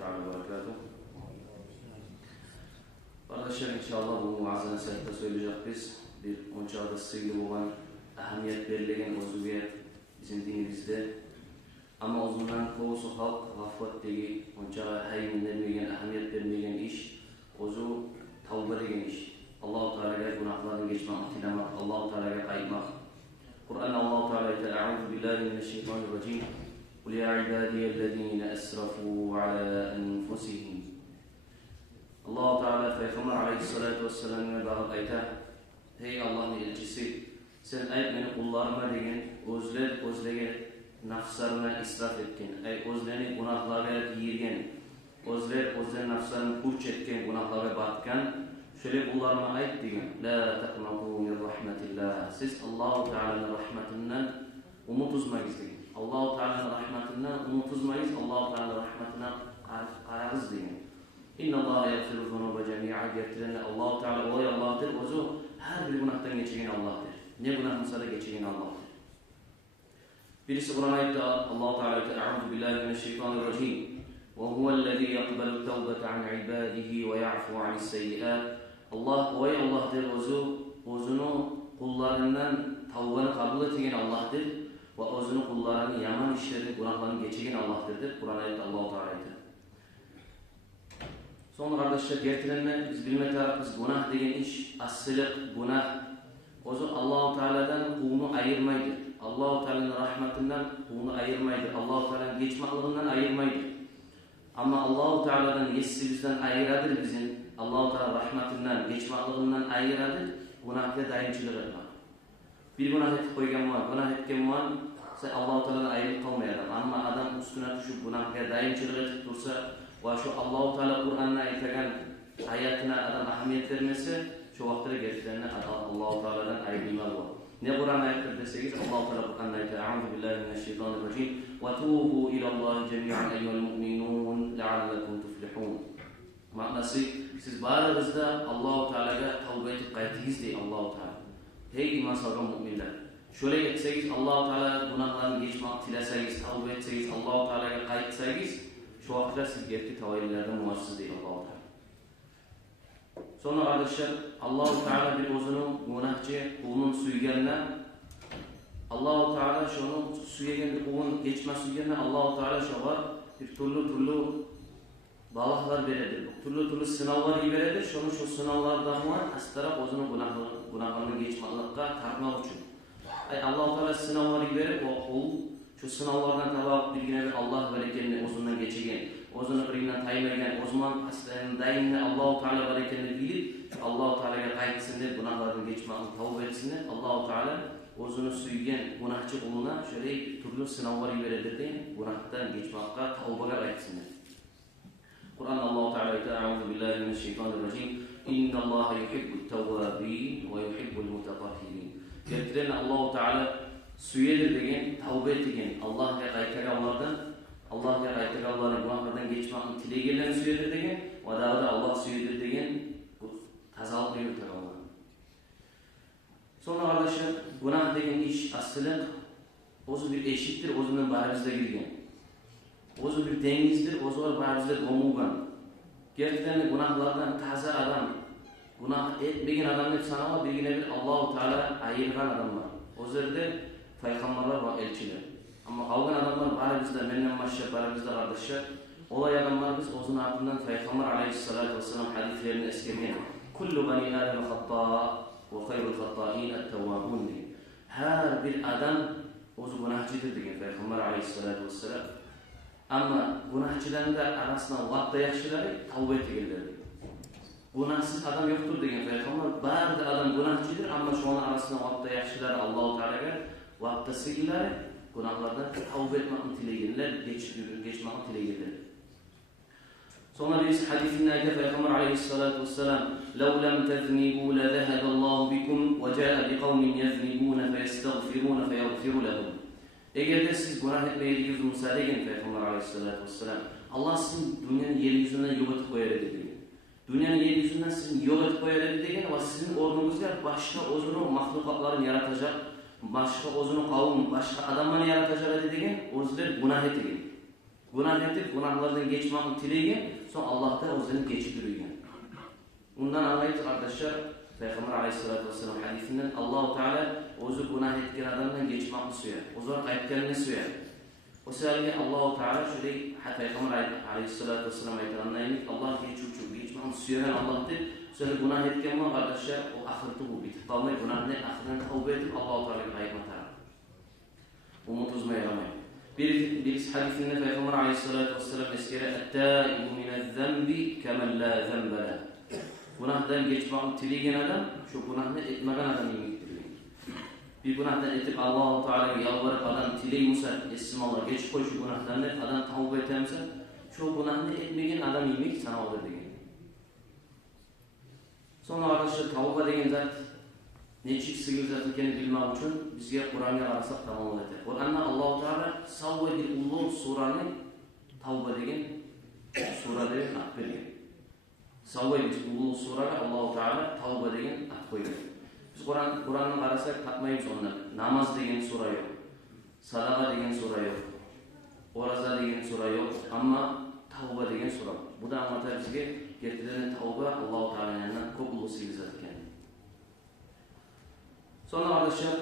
Teala ve Berekatuhu. Kardeşler, inşallah bu muazzam nasihatta söyleyecek biz bir onçada sıylı olan ahamiyet verilen ozuga bizim dinimizde. Ama o zaman kovusu halk gaflatdagi onça hayminlenmegen, ahamiyet vermegen iş, ozu tavba degen iş. Allah-u Teala'ya günahlardan geçmek, tilamak, Allah-u Teala'ya kaymak. Kur'an Allah-u Teala ite "Eûzu billahi mineşşeytanirracim. Kul ya ibadiyellezîne esrafû ala enfusihim." Allah-u Teala Peygamber Aleyhisselatü Vesselam'a bağlı ayta: "Hey Allah'ın elçisi, sen ayıp beni kullarıma degen özlege nafslarına israf etken, özlerini günahlara yiyirgen, özler nafslarını kurç etken, günahlara batkan, şöyle kullarıma ayıp degen, la taqnatu min rahmetillah. Siz Allah-u Teala'nın rahmetinden umut uzmayız degen. Allah-u Teala'nın rahmetinden umut uzmayız, Allah-u Teala'nın rahmetinden ararız degen. İnna Allah yaghfiru zunuba cemi'a. Getirenle Allah-u Teala olay Allah'tır. Ozu her bir günahtan geçiren Allah'tır. Ne günahımsa da geçiren Allah'tır. Birisi Kur'an ayette Allah-u Teala ite "Eûzu billahi mineşşeytanirracim. Ve huvellezî yakbalu tevbete an ibâdihi ve ya'fu anis-seyyi'ât." Allah olay Allah'tır. Ozunu kullarından tavbanı kabul eten Allah'tır. Ve ozunu kullarının yaman işlerini, günahlarını geçiren Allah'tır. Kur'an ayette Allah-u Teala ite. Sonra kardeşler getirenler biz bilmek biz günah degen iş, asılık, günah. Ozu Allah-u Teala'dan kulunu ayırmaydır. Allah-u Teala'nın rahmetinden kulunu ayırmaydır. Allah-u Teala'nın geçmaklığından ayırmaydır. Ama Allah-u Teala'dan yesi bizden ayıradır bizim. Allah-u Teala rahmetinden, geçmaklığından ayıradır. Günahla dayançılık etmek. Bir günah etip koygan var, günah etken var, sen Allah-u Teala'dan ayrılıp kalmayalım. Ama adam üstüne düşüp günahla dayançılık etip dursa, ve şu Allah-u Teala Kur'an'la ayetken hayatına adam ahamiyet vermesi, şu vaktleri getirenler Allah-u Teala'dan ayrılmalı var. Ne Kur'an ayetleri deseniz Allah-u Teala Kur'an'la ayette "Eûzu billahi mineşşeytanirracim. Ve tûbû ilallahi cemî'an eyyuhel mu'minûn leallekum tuflihûn." Manası, siz bağrınızda Allah-u Teala'ya tavba edip kayıtıyız diye Allah-u Teala. Hey iman sahibi müminler. Şöyle etseniz Allah-u Teala günahlarını geçmek dileseniz, tavba etseniz, Allah-u Teala'ya kayıtsanız, şu vakitte siz gerçek tavayillerden muassız değil Allah-u Teala. Sonra kardeşler Allah-u Teala bir ozunun günahçı kulunun suygenine Allah-u Teala şunu suygen bir kulun geçme suygenine Allah-u Teala şu var bir türlü balaklar veredir. Türlü sınavlar veredir. Şunu şu sınavlardan var astarap ozunun günahlarını geçmelikka tartmak için. Allah-u Teala sınavları verip o kul şu sınavlardan tabak bilgine bir Allah bereketini ozundan geçegen, ozunu kırığından taymagan, o zaman aslanın dayımını Allah-u Teala bereketini bilip, Allah-u Teala'ya kayıtsın diye günahlardan geçmeğini tavuk etsin diye, Allah-u Teala ozunu suygen günahçı kuluna şöyle türlü sınavları veredir diye, günahtan geçmekte tavbaya kayıtsın diye. Kur'an Allah-u Teala ite "Eûzu billahi mineşşeytanirracim. İnnallâhe yuhibbut tevvâbîn ve yuhibbul mutetahhirîn." Getiren Allah-u Teala suyedir degen, tavba ettigen, Allah'a kayıtlardan, Allah'a kayıtlardan günahlardan geçmeğini tilegenlerin suyedir degen, ve da Allah suyedir degen, tazalık verir Allah. Sonra arkadaşlar, günah degen iş asılık, ozu bir eşittir, ozunun baharımızda girgen. Ozu bir denizdir, ozu baharımızda gomugan. Gerçekten günahlardan taze adam, günah etmegen adam hep sana var, bir Allah-u Teala ayırgan adam var. O zerde Peygamberler ve elçiler. Ama kalgan adamlar baharımızda, menden maşya baharımızda kardeşler, olay adamlar biz ozun altından Peygamber Aleyhisselatü Vesselam hadislerini eskergen. Kullu bani Adem hatta ve hayrul hatta'in et-tevvabun diye. Her bir adam ozu günahçıdır diye Peygamber Aleyhisselatü Vesselam. Ama günahçıların da arasında vakta yakşıları tavba ettiğileri. Günahsız adam yoktur diye Peygamber. Bazı adam günahçıdır ama şu an arasında vakta yakşıları Allah-u Teala'ya vakta sıyırlar, günahlardan tavba etmeğini tileyenler, geçmeğini tileyenler. Sonra birisi hadisinde ayette Peygamber Aleyhisselatü Vesselam لَوْ لَمْ تَذْنِبُوا لَذَهَبَ اللّٰهُ بِكُمْ وَجَاءَ بِقَوْمٍ يَذْنِبُونَ فَيَسْتَغْفِرُونَ فَيَغْفِرُ لَهُمْ. Eğer de siz günah etmeye diyorsunuz müsaade edin Peygamber Aleyhisselatü Vesselam, Allah sizin dünyanın yeryüzünden yok edip koyar dedi. Dünyanın yeryüzünden sizin yok edip koyar dedi ve sizin ordunuzda başka ozunu mahlukatların yaratacak, başka ozunu kavim, başka adamları yaratacak dedi, o yüzden günah edin. Günah etip, günahlardan geçmekni tilegen, son Allah'ta o'zini kechirgan. Undan anlayız arkadaşlar, Peygamber Aleyhisselatü Vesselam hadisinden Allah-u Teala o'zi günah etken adamdan geçmekni suyer. O'zi qaytganini suyer. O sebeple Allah-u Teala şöyle Peygamber Aleyhisselatü Vesselam aytanlayın, Allah geçmekni suyer Allah'tır. Şöyle günah etken mi arkadaşlar, o ahireti bu bitip kalmayı günahını ahirden tavbe edip Allah-u Teala'ya kayıtmatar. Umut uzmayalamayın. Bir hadisinde Peygamber Aleyhisselatü Vesselam eskere "Et-tâibu minez-zembi kemen lâ zembele." Günahdan geçmekni tilegen adam, şu günahını etmegen adam yemektir. Bir günahdan etip Allah-u Teala'ya yalvarıp adam tileymusa, essim Allah geçip koy şu günahdan et, adam tavbe etemse, şu günahını etmegen adam yemek sana olur degen. Sonra arkadaşlar tavba degen zat nechik sigil zat ekanini bilmek uchun bizga Qur'onga qarasak tamom bo'ladi. Qur'onda Alloh taolo savva bir ulug' surani tavba degan sura deb at bergan. Savva bir ulug' suraga Alloh taolo tavba degan at qo'ygan. Biz Qur'onni qarasak topmaymiz ondan. Namoz degan sura yo'q. Sadaqa degan sura yo'q. Oraza degan sura yo'q. Ammo tavba degan sura. Bu da anlatar bizga gerçekten tavba Alloh taolaning ko'p ulug' sigil zat ekan. Sonra arkadaşlar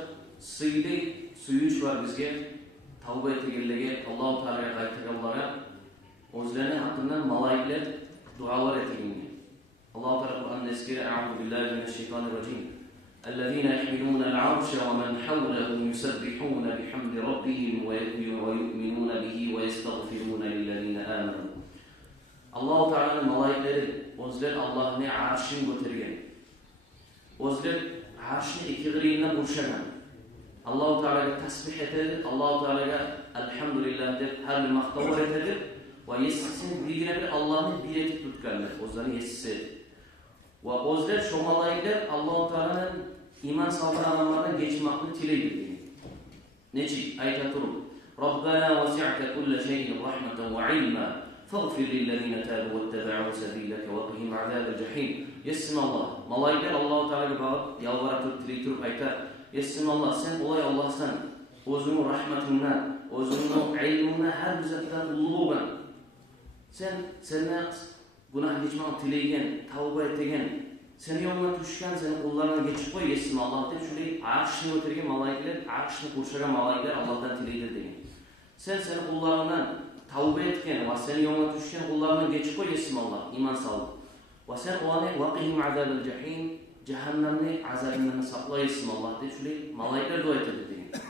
suyunç var bizge tavba ettiğinde Allah-u Teala'ya qaytganlara o'zlarining haqqından malaiklar dualar ettiğinde. Allah-u Teala Kur'an'da eskere "Eûzu billahi mineşşeytanirracim. Ellezîne yahmilûne el-arşe ve men havlehu yusebbihûne bihamdi rabbihim ve yu'minûne bihi ve yestağfirûne lillezîne âmenû." Allah-u Teala'nın malaikleri o'zlar Allah'ın arşini götürgen. O'zlar arşni iki qiriyinden qurşagan. Allah-u Teala'ya tasbih etedi, Allah-u Teala'ya elhamdülillah deb her bir maqtovlar etedi ve yesisin bilgine bir Allah'ın bir etip tutkanlar. O'zlarini yesisi. Ve o'zlar şu malaikler Allah-u Teala'nın iman salgın adamlardan geçmekni tileydi. Nechik ayta turib Rabbana vasi'ta kulla şeyin rahmeten ve ilma faghfir lillezine tabu vettebe'u sebileke ve qihim azabel cehim. Yesin Allah. Malaikler Allah-u Teala'ya bağırıp yalvarıp tileytirip aytar. Yesin Allah sen olay Allah'san o'zini rahmetinden, o'zini ilminden her bir zatdan ulug' bo'lgan. Sendan günah geçmek tileygen, tavba etgen, seni yoluna tushgan, seni qo'llaridan geçip qo'y yesin Allah deb shunday arshni o'tirgan malaiklar, arshni qurshgan malaiklar Allohdan tileydir degan. Seni qo'llaridan tavba etgen va seni yoluna tushgan qo'llaridan geçip qo'y yesin Allah, iman sol. Va sen ularni vaqihim azabel jahim, cehennemni azabından saqlayasın Allah deb shunday malaiklar duo etadi degan.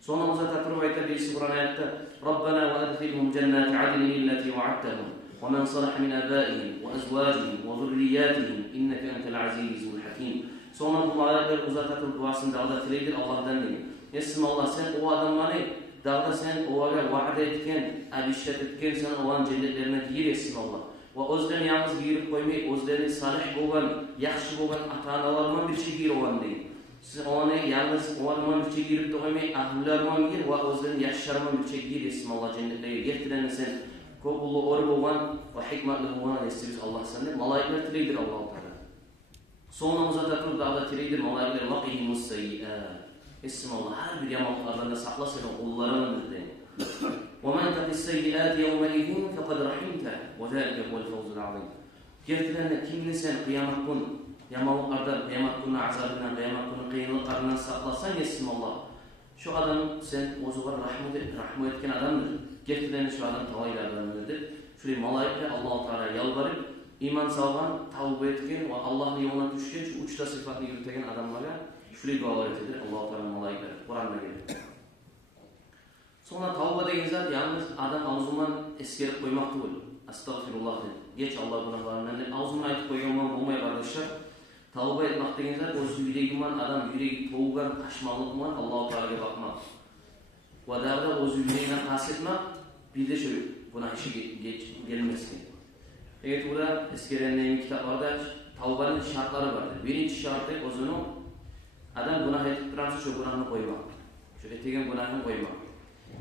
Sonra uzata turib aytadi birisi Qur'on oyatda Rabbana va adkhilhum jannati adnin allati wa'adtahum wa man salaha min abaihim wa azwajihim wa dhurriyyatihim innaka antal azizul hakim. Sonra bu malaiklar uzata turib duasında Allah tileydir Allah'dan degan. Yesin Allah sen o adamları dağda sen ovaga va'da etken, abişet etken sen olan cennetlerine giresin Allah. Ve o'zlarini yalnız girip koymay, o'zlarini salih bo'lgan, yaxshi bo'lgan ata-onalarman bir şey gir olan deyin. Siz ona yalnız oğlanman bir şey girip de koymay, ahlilarman gir ve o'zlarini yaxshilarman bir şey gir esmi Allah cennetlerine yertiren sen ko'p ulug' o'ri bo'lgan ve hikmatli bo'lgan esimiz Allah sende. Malaiklar tileydir Allah-u Teala. Sonra uzata turib dağda tileydir malaiklar vaqihimus sayyi'at. Esmi Allah her bir yamanlıklardan saklasın kullarının deyin. وَمَنْ تَقِ السَّيِّئَاتِ يَوْمَئِذٍ فَقَدْ رَحِمْتَهُ وَذَلِكَ هُوَ الْفَوْزُ الْعَظِيمُ. Gerçekten kimini sen kıyamet gün, yamanlıklardan, kıyamet günün azabından, kıyamet günün kıyınlıklarından saklasan yesin Allah. Şu adam sen ozuğa rahmet etken adamdır. Gerçekten şu adam talayla adamdır. Şöyle malaikler Allah-u Teala yalvarıp, iman salgan, tavba etken ve Allah'ın yoluna düşken şu uçta sıfatını yürütegen adamlara şöyle dualar ededir Allah-u Teala malaikler. Kur'an'da gelir. Sonra tavba degen zat yalnız adam ağzından eskerip koymaktı olur. Estağfirullah dedi. Geç Allah günahlarından dedi. Ağzından aytıp koyganman olmay kardeşler. Tavba etmek degen zat o'z yüreğiman adam yüreği toğgan taşmalıkman Allah-u Teala'ya bakmak. Ve dağda o'z yüreğine kastetmek bir de şöyle buna işi gelmesin. Evet burada eskerenlerin kitaplarda tavbanın şartları vardır. Birinci şartı o'zini adam günah etip duransa şu günahını koymak. Şu ettiğin günahını koymak.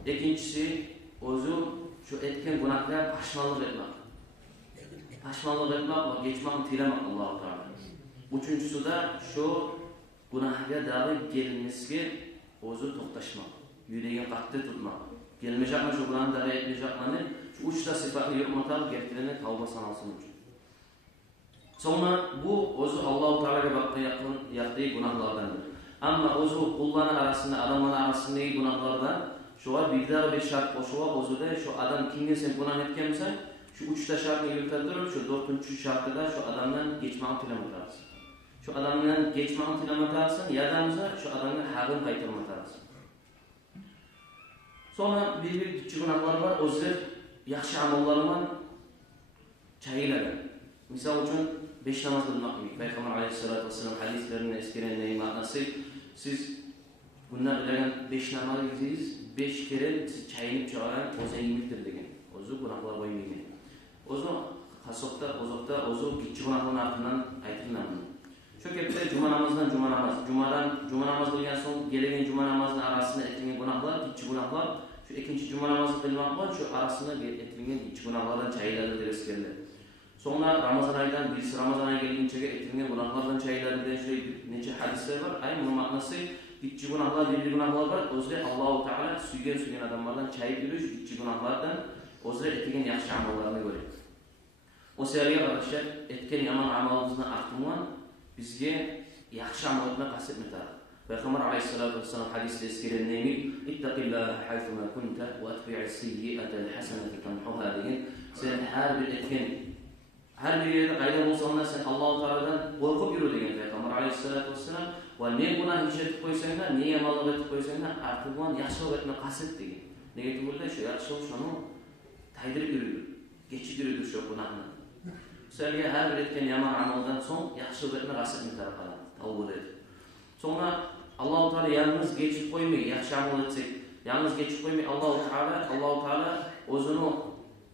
İkincisi o'zi şu etken günahga pashmanlik etmek. Pashmanlik etmek ve geçmekni tilamak Allah-u Teala. Üçüncüsü de şu günahga davi gelinmesiga o'zi to'xtashmak. Yüreğini qattiq tutmak. Gelmeyecekmi şu günahni davi etmeyecekmi? Şu uchta sifatni yo'qotib keltirgan tavba sanalsin uchun. Sonra bu o'zi Alloh taolaga yoqdiği gunohlardandir. Ammo o'zi qullarning arasida, odamlar arasidagi gunohlardan shuga bir shart qo'shib, o'zida shu odam kimga sen gunoh etgan bo'lsa, shu uchta shartni yurtib, shu 4-shartida shu odamdan kechmoq tilamoqsiz. Shu odamdan kechmoq tilamoqsiz, yadamsa shu odamga haqini qaytarmoqsiz. Sonra bir gunohlar bor, o'zi yaxshi amallar bilan chayiladi. Misol uchun 5 namoz qilmoqmi? Payg'ambar alayhisolatu vasallam hadislarni eskerganning ma'nosi siz bundan bilagan 5 namoz qilsangiz 5 kere siz chayinib chiqargan o'zingizdir degan. O'zi gunohlar bo'lmaydi. O'zi hasobda, o'zoqda o'zi kichik gunohlarning ortidan aytiladi. Shu kepda juma namozidan juma namoz qilgan so'ng kelgan juma namozining arasida aytilgan gunohlar, kichik gunohlar, shu ikkinchi juma namozi qilmoqdan shu arasida aytilgan kichik gunohlardan chayiladi deb eskerdi. Sonra Ramazan ayından birisi Ramazan ayı gelince etilgen günahlardan çaylarında şöyle nece hadisler var. Aynı bunun manası küçük günahlar, büyük günahlar var. Özde Allahu Teala süygen adamlardan çayıp yürüyüş, küçük günahlardan özde ettiğin yaxşı amallarını görüyor. O sebeple arkadaşlar etken yaman amalımızdan artmayan bizge yaxşı amallarına kastetmektedir. Peygamber Aleyhisselatü Vesselam hadiste eskiren neymi? İttakillâhe haythuma kunta ve etbi'is seyyi'atel haseneti temhuha deyin. Sen her bir etken her bir yerde kayda olsanlar sen Allah-u Teala'dan korkup yürü degen Peygamber Aleyhisselatü Vesselam ve ne günah işletip koysanlar, ne yamanlık etip koysanlar artık bu an yaxşı etme kaset degen. Negatif oldu şu yaxşı şunu taydırıp yürüdür, geçip yürüdür şu günahını. Söyleye her bir etken yaman amaldan son yaxşı etme kaset mi tarafından tavbu dedi. Sonra Allah-u Teala yalnız geçip koymayı, yaxşı amal etsek, yalnız geçip koymayı Allah-u Teala özünü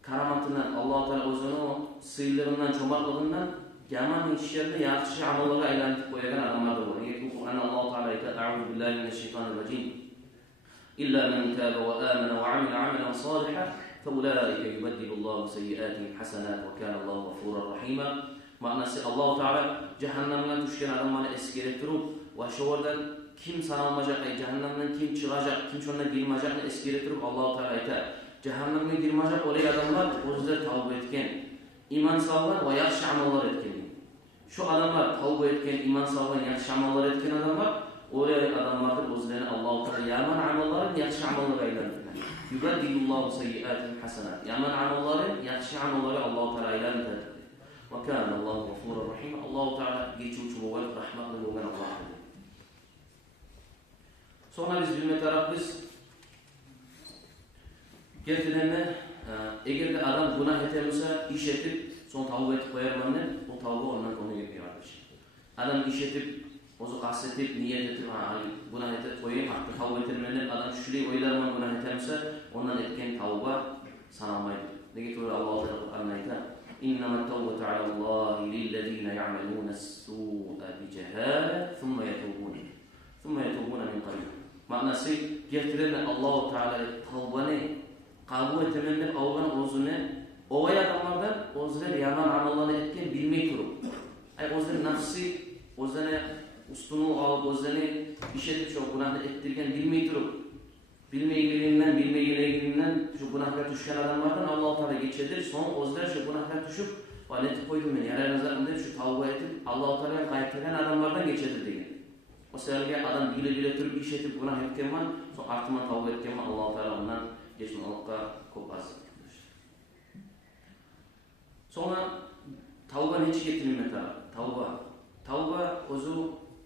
karamatından, Allah-u Teala özünü sıyırlarından, çomarlığından yaman işlerini yaxşı amallara aylantıp koyagan adamlar da var. Yekun Kur'an Allah-u Teala ayet "A'udhu billahi mineşşeytanirracim. İlla men tâbe ve âmene ve amile amelen sâliha feulâike yubeddilullahu seyyiâtihim hasenât ve kânallahu gafûran rahîmâ." Manası Allah-u Teala cehennemden düşken adamları eskerip durup ve şu oradan kim sanalmayacak, cehennemden kim çıkacak, kim şundan girmeyecekini eskerip durup Allah-u Teala ayet cehennemden girmeyecek oraya adamlar özleri tavba etken, iman sağlayan ve yaxşı amallar etken. Şu adamlar tavba etken, iman sağlayan, yaxşı amallar etken adamlar oraya adamlardır özlerini Allah-u Teala yaman amalların yaxşı amallara aylanırlar. Yubeddilullahu seyyiatihim hasenat. Yaman amalların yaxşı amallara Allah-u Teala aylanırlar. Ve kânallahu gafûran rahîm. Allah-u Teala geçici olan, rahmetli olan Allah'dır. Sonra biz bilmek taraf biz gerçekten eğer de adam günah etemse iş etip son tavba etip koyarmanın o tavba ondan konu yapıyor arkadaşlar. Adam iş etip, ozu kastetip, niyet etip, günah etip koyayım, hakkı tavba etilmeden adam şurayı oylarman günah etemse ondan etken tavba sanalmaydı. Ne getiriyor Allah-u Teala Kur'an'da ayet? İnnemâ tevbetu alallâhi lillezîne ya'melûnes-sû'e bicehâle thumma yetûbûne min qarîb. Manası getiren Allah-u Teala tavbanı kabul etmeyenler algan özüne ovay adamlardan özler yaman amallarını etken bilmey turup. Özler nafsi, özlerine ustunluğu alıp, özlerine işletip şu günahı ettirgen bilmey turup. Bilmeygiliğinden şu günahlar düşken adamlardan Allah-u Teala geçedir. Son özler şu günahlar düşüp etip koydum beni. Yararınızda şu tavba etip Allah-u Teala'ya kayıtlayan adamlardan geçedir diye. O sebeple adam bile turup işletip günah etken var. Son artıman tavba etken var. Allah-u Teala ondan geçme Allah'a kopaz. Sonra tavba neçi getirilmedi? Tavba özü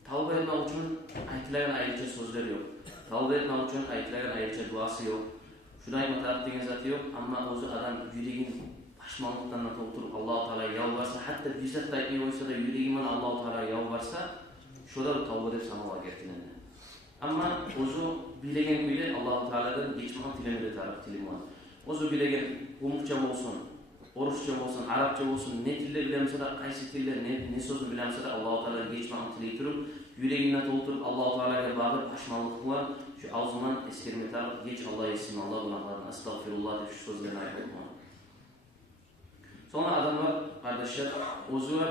tavba etmek için ayetlerin ayrıca sözleri yok. Tavba etmek için ayetlerin ayrıca duası yok. Şuna ayetler ettiğiniz zatı yok ama özü adam yüreğin pişmanlıktan tolturup Allah-u Teala'ya yalvarsa, hatta bizzat da etmeyi oysa da yüreğinden Allah-u Teala'ya yalvarsa şurada tavba edip sanala getirilmedi. Ama ozu bilegen bile Allah-u Teala'dan geçmeyen tilemede taraf tilim var. Ozu bilegen Rumça olsun, Orusça olsun, Arapça olsun, ne tille bilemse de, kaysi tille, ne sözü bilemse de Allah-u Teala'dan geçmeyen tileyi turup, yüreğinden doldurup Allah-u Teala'ya bağırıp paşmanlık var. Şu ağzından eskerme taraf, geç Allah yesin, Allah günahlarına, estağfirullah diye şu sözlerine ait olmalı. Sonra adamlar, kardeşler, ozu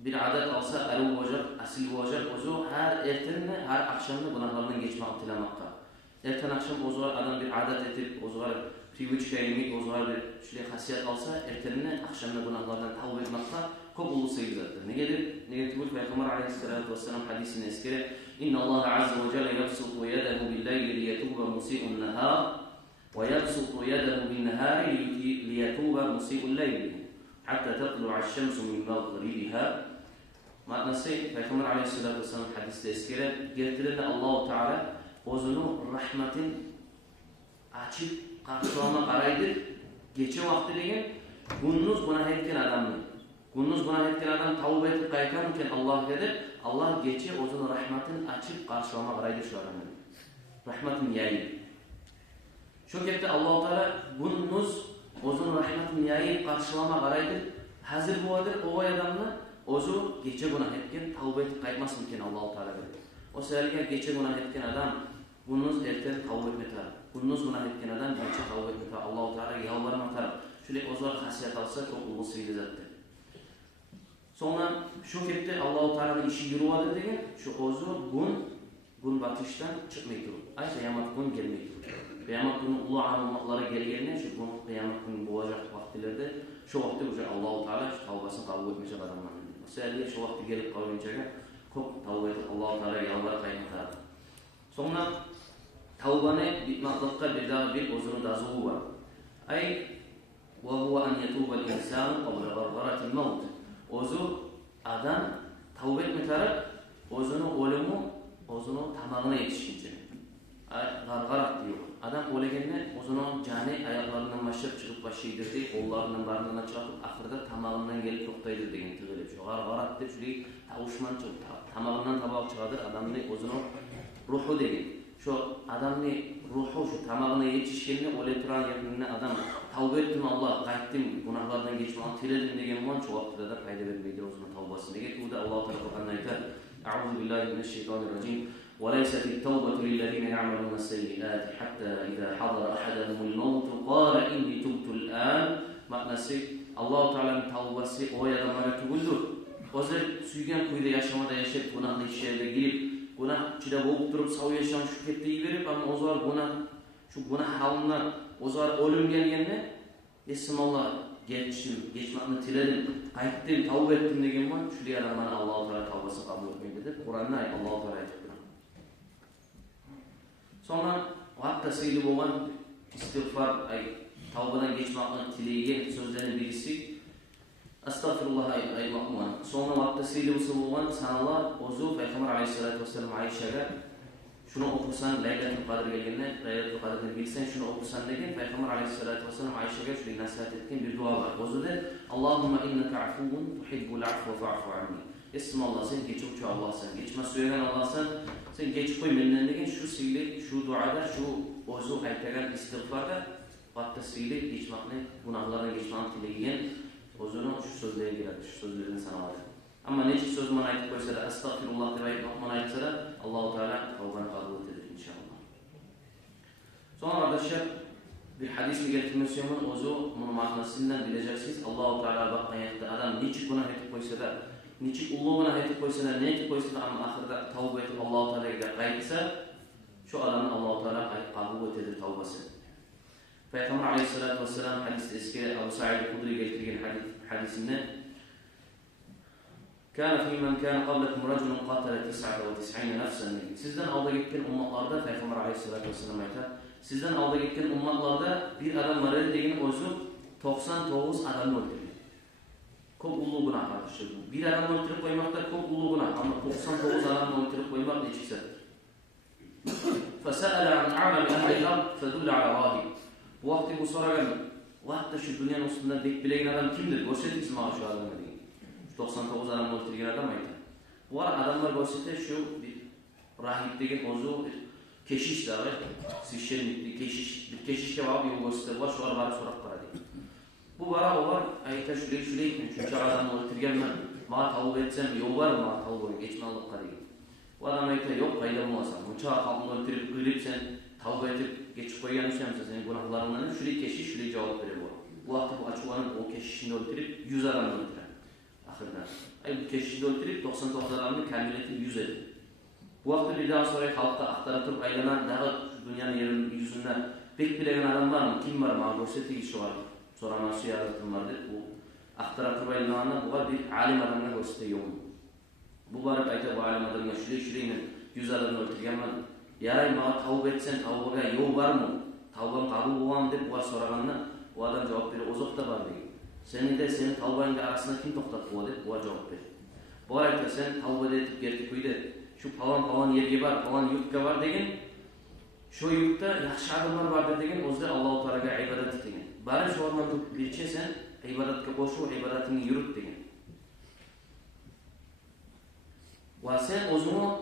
bir adet alsa erul olacak, asil olacak, ozu her ertenle, her akşamda günahlarından geçme atlamakta. Erten akşam ozular adam bir adet etip, ozular привычка yemek o'zg'ar bir shunday xasiyat olsa, ertangi akşamda gunohlardan tavba etmoqqa ko'p ulug' sezadi. Nega deb payg'ambar alayhisolatu vassalam hadisini eskirib, "Innalloha azza va jalla yabsutu yadahu bil-layli liyatuba musii'un nahar va yabsutu yadahu bin-nahari liyatuba musii'ul layl hatta tatlu'a ash-shamsu min maghribiha." Ma'nosi payg'ambar alayhisolatu vassalam hadisda eskirib, keltirildi Alloh taolo o'zining rahmatin açıp qarşılama qaraydi. Geçe vaqti degan gündüz gunoh etgan odamni. Gündüz gunoh etgan odam tavba etib qaytarmikan Allohga deb, Alloh kecha o'zining rahmatini açıp qarşılama qaraydi shu odamni. Rahmatini yayib. Shu ketdi Alloh taolo gündüz o'zining rahmatini yayib qarşılama qaraydi. Hazır bo'ladir o odamni o'zi kecha gunoh etgan tavba etib qaytmasmikan Alloh taolo dedi. O seherga kecha gunoh etgan odam gündüz erken tavba etmedi. Gündüz gunoh etgan odam kecha tavba etmedi. Alloh taolo yalvarmatar. Shunday o'zlar xasiyat olsa ko'p ulug' sezadi. Sonra shu ketdi Alloh taoloning ishi yuradi degan, shu o'zi gun batishdan chiqmay turib, ay qiyomat kun kelmay turib. Qiyomat kuni ulug' amallarga kelganda shu qiyomat kuni bo'lajak vaqtlarda shu vaqtda o'sha Alloh taolo tavbasini qabul etmasa odamlarning. Masalan, shu vaqtga kelib qolgunchaga ko'p tavba etib Alloh taolo yalvarib qaytaradi. Sonra tavbani bitmoqlikqa bir o'zining dazuvi bor. Ay va huwa an yatuba al-insan qabla ghargharati al-maut. O'zi adam tavba etmay o'zining o'limi o'zining tamog'ini yetishguncha. G'arg'arat diyor. Adam o'lganda o'zining joni oyoqlaridan boshlab chiqib boshlaydi, qo'llaridan barnidan chiqib, oxirida tamog'idan kelib to'xtaydi degan tilib. Shu g'arg'arat deb shunday tavushmanchi tamog'idan taboq chiqadi, odamning o'zining ruhi degan. Shu odamning ruhi shu tamog'ini yetishganda o'lib turgan yerni adam tavba etdim Alloh, qaytdim, gunohlardan kechmoq tiladim degan bilan shu vaqtida paydo bermaydi o'zining tavbasi. Nega unda Alloh taolo Qur'onda aytadi: "A'udhu billahi minash shaytonir rojim. وليست التوبة للذين يعملون السيئات حتى إذا حضر أحدهم الموت قال إني تبت الآن." Ma'nosi Alloh taolaning tavbasi o odamlarga tug'ildi. O'zi suygan kuyda yashamada yashab, gunohni ishlarga girib, gunoh ichida bo'lib turib, sog' yasham shu ketdi yeyverib, ammo o'zlar gunoh halimdan o'zlar o'lim kelganda, "Esmalloh, geçmoqni tiladim, qaytdim, tavba etdim" degan man, shunday odamlarni Alloh taolo tavbasini qabul etmaydi deb Qur'onda Alloh taolo aytib. Sonra vaqtda seyli bo'lgan istig'for, tavbadan kechmoqni tilagan so'zlarning birisi astagfirullah aytmoqman. Sonra vaqtda seyli bo'lgan sanalar o'zi payg'ambar alayhisolatu vasallam Ayshaga shuni o'qisan, Laylatul Qadr kelganda, Laylatul Qadrni bilsan shuni o'qisan degan payg'ambar alayhisolatu vasallam Ayshaga shunday nasihat etgan bir duo bor. O'zida Allohumma innaka afuwun tuhibbul afwa fa'fu anni. Esmalloh, sen kechuvchi Allohsan, kechma suygan Allohsan, sen kechib qo'y mendan degan shu siyli, shu duoda, shu o'zi aytgan istig'forda vaqtda siyli kechmoqni, gunohlardan kechmoqni tilagan o'zining shu so'zlarga keladi, shu so'zlarni sanaladi. Ammo necha so'z mana aytib qo'ysa-da, astagfirullah deb aytmoqni aytsa-da, Alloh taolo tavbani qabul etadi inshaalloh. Sonra arkadaşlar bir hadisni keltirmoqchiman, o'zi buni ma'nosidan bileceksiniz. Alloh taolo bak hayotda adam necha gunoh etib qo'ysa-da, necha ulug'ini aytib qo'ysa-da, ne etib qo'ysa-da, ammo oxirida tavba etib Alloh taologa qaytsa, shu odamni Alloh taolo qabul etadi tavbasi. Payg'ambar alayhisolatu vasallam hadisda eskiri Abu Sa'id al-Khudri keltirgan hadisini "Kana fi man kana qablakum rajulun qatala 99 nafsan." Sizdan oldin ketgan ummatlarda payg'ambar alayhisolatu vasallam aytadi, sizdan oldin ketgan ummatlarda bir odam var degan o'zi 99 odamni o'ldirgan. Ko'p ulug' gunoh qarshi. Bir odam o'ldirib qo'ymoqda ko'p ulug' gunoh, ammo 99 odamni o'ldirib qo'ymoq nechisi? Fasa'ala an a'lam ahli al-ard fadulla ala rahib. Bu vaqtda bu so'ragan, vaqtda shu dunyoning ustida deb bilgan odam kimdir? Ko'rsatingiz mana shu odamni degan. 99 odamni o'ldirgan odam aytadi. Bu odamlar ko'rsatdi shu rahib degan o'zi kechish davi, sveshенник kechishga borib yo'l ko'rsatdi, shular borib so'rab qaradi. Bu bara olar aytadi shunday uchinchi odamni o'ldirganman. Ma tavba etsam yo'q bormi? Ma tavba kechmoqlikqa degan. Bu odam aytadi, yo'q, qayda bo'lmasam. Buncha xalqni o'ldirib qilib sen tavba etib kechib qo'ygansan, sening gunohlaringdan shunday kechish, shunday javob beradi. Bu vaqtda bu achuvani o kechishni o'ldirib 100 odamni o'ldiradi. Axirda bu kechishni o'ldirib 99 odamni kamilati 100 edi. Bu vaqtda bir daha sonra xalqqa axtarib turib aylanan dağı dünyanın yerin yüzünden Pek bilen adam var mı? Kim var mı? Görseti işi var. Soraması yaratım var dedi. Bu aktaratı bayılmağına bu var bir alim adamına görseti yok. Bu barıp ayta bu alim adamına şurayla 100 adamını öldürgenmedi. Yaray bana tavuk etsen tavuğa yol var mı? Tavuğun kabul olam deyip bu soraganına o adam cevap verir. Ozok da var değil. Senin de senin tavuğun arasında kim toktat bu deyip bu cevap verir. Bu ayta sen tavuğa deyip gerti kuydu. Şu falan yerge var, falan yurtka var degen. Şu yurtta yaxşı adamlar vardır degen. Ozda Allah-u Teala'ga ibadet degen. Bari şu ormanı bilçe sen ibadetka koşu, ibadetini yürüt degen. Ve sen ozunu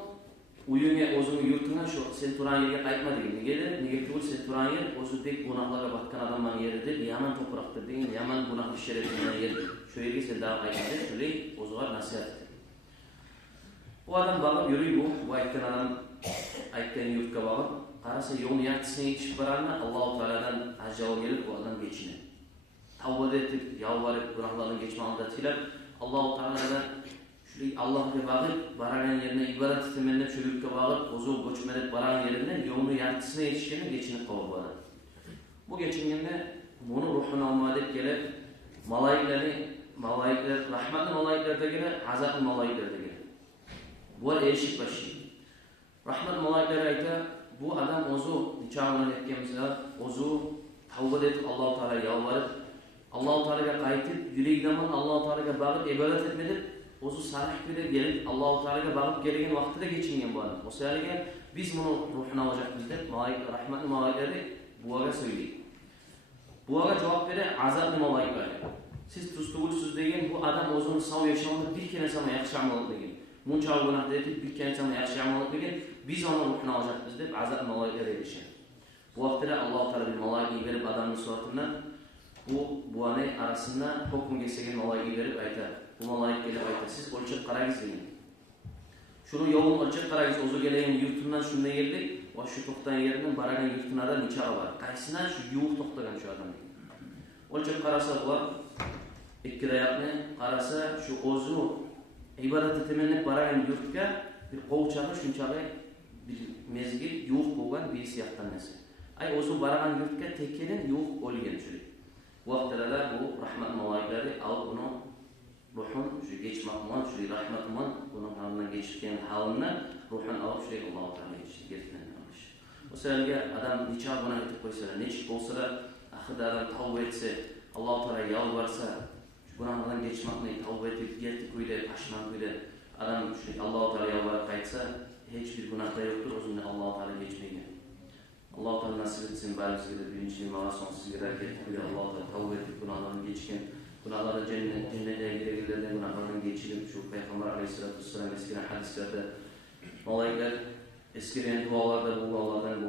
uyunya, ozunu yurtuna şu sen turan yerge kaytma degen. Nege tugul sen turan yer, ozu dek günahlara batkan adamman yeridir. Yaman topraktır degen, yaman günah işeretinden yerdir. Şu yerge sen daha kaytmadır. Şöyle ozu var nasihat edir. Bu adam bağır yürüyor bu aytkan adam aytkan yurtka bağır. Karasa yolun yartısına yetişip vararına Allah-u Teala'dan acaba gelip bu adam geçine. Tavbada etip, yalvarıp, günahlarını geçme andatılar. Allah-u Teala'dan şöyle Allah'a bağırıp, varan yerine ibadet temeline şu yurtka bağırıp, ozu göçmelip varan yerine yolun yartısına yetişkene geçinip kavur var. Bu geçingende bunu ruhuna almadık gelip, malaikler, rahmetli malaikler de gelir, azaplı malaikler de gelir. Bu erişik başı. Rahmet malaikler ayta, bu adam ozu nikahına etkenimizde ozu tavba edip Allah-u Teala'ya yalvarıp Allah-u Teala'ya kayıtıp yüreğinden Allah-u Teala'ya bağıp ibadet etmedip ozu salih güde gelip Allah-u Teala'ya bağıp gelegen vakti de geçingen bu adam. O sebeple biz bunu ruhuna alacak bizde rahmetli malaikleri bu aga söyleyip. Bu aga cevap vere azaplı malaikler. Siz tuztuğulsuz degen bu adam ozunun sağ yaşamında bir kere sana yakşı amalık degen. Munçağı günah deyip bir kere sana yakşı amalık degen. Biz onu ruhuna alacak deyip azap malaikler erişir. Bu vakitte Allah-u Teala bir malaikayı verip adamın suratından bu anay arasında hukum geçsegen malaikayı verip aytar. Bu malaik gelip aytar. Siz ölçüp karayız deyin. Şunu yolun ölçüp karayız. Ozu geleyen yurtundan şunda geldik. O şu toktan yerinden baragan yurtuna da nikahı var. Kaysından şu yuğuk toktagan şu adam deyip. Ölçüp karasa bu var. İki dayakını karasa şu ozu ibadet temenlik baragan yurtka bir kovçağı şunçağı bir mezgil yuğuk bolgan bir siyahtan nesi. Ay ozu baragan yurtka tekkenin yuğuk olgen şöyle. Bu vakitlerde bu rahmet malaikleri alıp bunu ruhun şu geçmakman, şöyle rahmetman bunun halına geçirken halına ruhun alıp şöyle Allah-u Teala geçti. Gertinden almış. O sebeple adam nikah buna etip koysa, neçik olsa da ahırda adam tavba etse, Allah-u Teala yalvarsa, şu günahlardan geçmakla tavba etip gerti koyda, paşman koyda adam şöyle Allah-u Teala yalvarıp kaytsa hiçbir günahda yoktur. O zaman Allah-u Teala geçmeyin. Allah-u Teala nasip etsin barizge de birinci mağara sonsuz girerken Allah-u Teala tavba edip günahlarını geçken günahları cennete girebilirlerden günahlarını geçirip şu Peygamber Aleyhisselatü Vesselam eskiden hadislerde malaikler eskiren dualarda bu Allah'tan